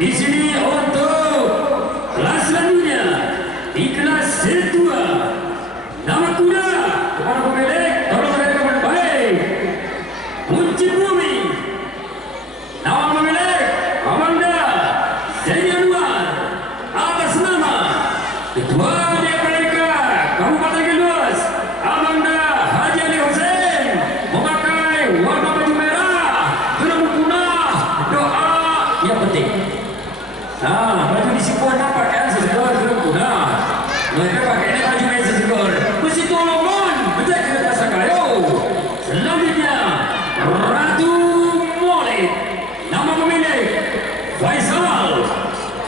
Di sini untuk kelas selanjutnya di kelas kedua. Nama kuda kepada pemilik tolong mereka baik. Kunci bumi. Nama pemilik Amanda Jayaluar atas nama Ketua DPRK Kabupaten Gayolues Amanda Haji Ali Hussein memakai warna baju merah dengan punah doa yang penting. Nah, baju disipon apa kan sesuai dengan punah. Mereka pakai ini baju merah sesuai. Mesti tolongan betul kita rasa Gayo. Selanjutnya Ratu Molit. Nama pemilik Faisal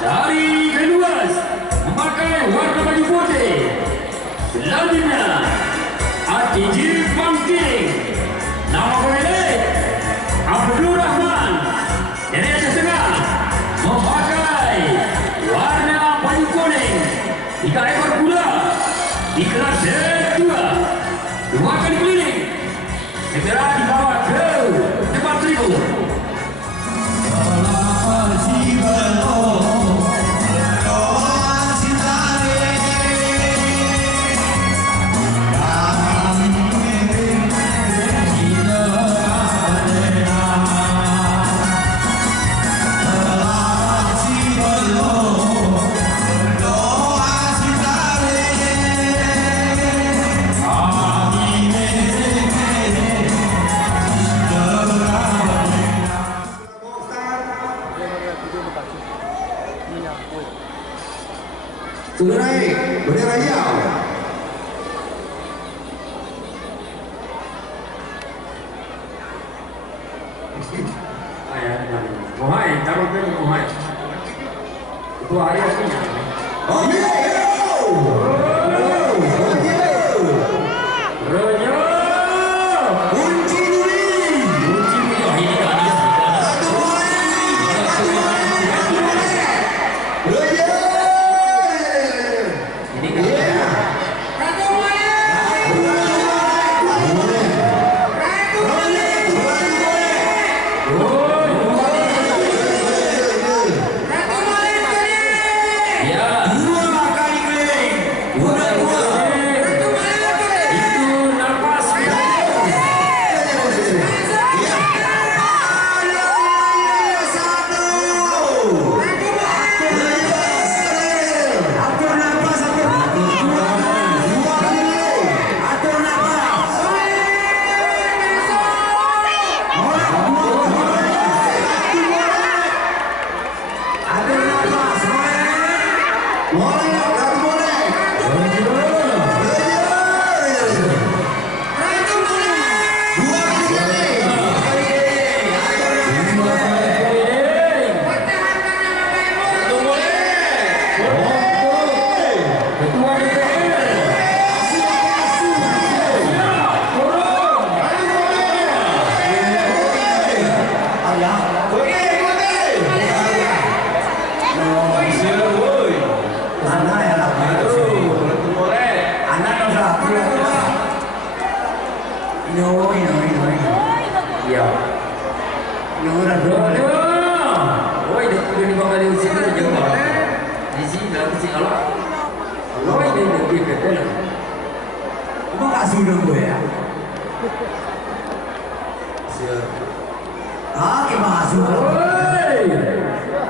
dari Gayolues memakai warna baju putih. Selanjutnya ATG Pumpkin. Nama pemilik Abdul Rahman dari Aceh Tengah memakai warna baju kuning. 3 ekor kuda di kelas kedua 2 kali keliling segera dibawa ke tempat tribun. Sudah naik bendera hijau. Mohai, taruh ke Mohai. Itu hari aslinya. Oh,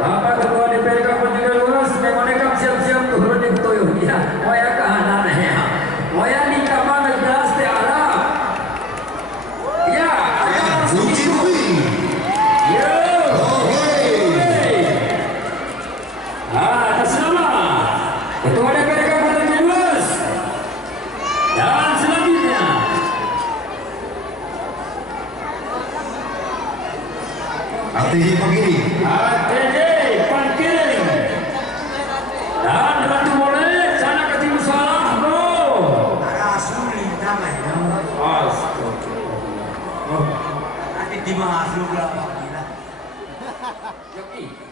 Bapak Ketua DPRK Kabupaten Gayolues memang nekam siap-siap turun di Toyo. Ya, waya kahanan ya. Waya di kamar negara Arab. Ya, kunci bumi. Yo. Atas nama Ketua DPRK Kabupaten Gayolues dan selanjutnya ATG Pagiri. ATG Pangkiri dan Ratu Molet sana ke timur salah bro. Rasulin damai nama. Astagfirullah. Nanti di mana Rasul berapa? Yoki.